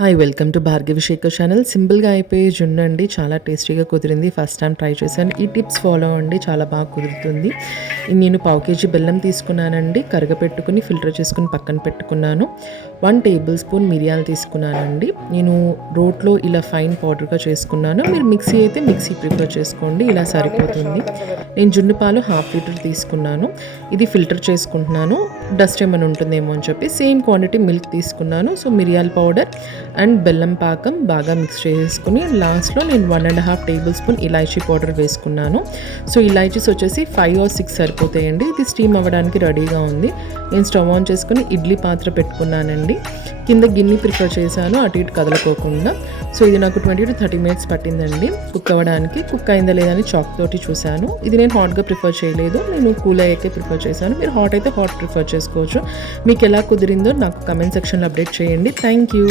Hi welcome to Bhargavi Shekhar channel. సింపుల్గా అయిపోయి జున్ను అండి, చాలా టేస్టీగా కుదిరింది. ఫస్ట్ టైం ట్రై చేశాను. ఈ టిప్స్ ఫాలో అండి, చాలా బాగా కుదురుతుంది. నేను 1/4 kg బెల్లం తీసుకున్నానండి, కరగపెట్టుకుని ఫిల్టర్ చేసుకుని పక్కన పెట్టుకున్నాను. 1 టేబుల్ స్పూన్ మిరియాలు తీసుకున్నానండి. నేను రోట్లో ఇలా ఫైన్ పౌడర్గా చేసుకున్నాను. మీరు మిక్సీ అయితే మిక్సీ ప్రిఫర్ చేసుకోండి, ఇలా సరిపోతుంది. నేను జున్ను పాలు 1/2 లీటర్ తీసుకున్నాను. ఇది ఫిల్టర్ చేసుకుంటున్నాను, డస్ట్ ఏమైనా ఉంటుందేమో అని చెప్పి. సేమ్ క్వాంటిటీ మిల్క్ తీసుకున్నాను. సో మిరియాల పౌడర్ అండ్ బెల్లం పాకం బాగా మిక్స్ చేసుకుని లాస్ట్లో నేను 1.5 టేబుల్ స్పూన్ ఇలాచీ పౌడర్ వేసుకున్నాను. సో ఇలాచీస్ వచ్చేసి 5 or 6 సరిపోతాయండి. ఇది స్టీమ్ అవ్వడానికి రెడీగా ఉంది. నేను స్టవ్ ఆన్ చేసుకుని ఇడ్లీ పాత్ర పెట్టుకున్నానండి. కింద గిన్నె ప్రిఫర్ చేశాను, అటు ఇటు కదలకోకుండా. సో ఇది నాకు 20 to 30 minutes పట్టిందండి కుక్ అవ్వడానికి. కుక్ అయిందా లేదని చాక్ తోటి చూశాను. ఇది నేను హాట్గా ప్రిఫర్ చేయలేదు, నేను కూల్ అయ్యాకే ప్రిఫర్ చేశాను. మీరు హాట్ అయితే హాట్ ప్రిఫర్ చేసుకోవచ్చు. మీకు ఎలా కుదిరిందో నాకు కమెంట్ సెక్షన్లో అప్డేట్ చేయండి. Thank you.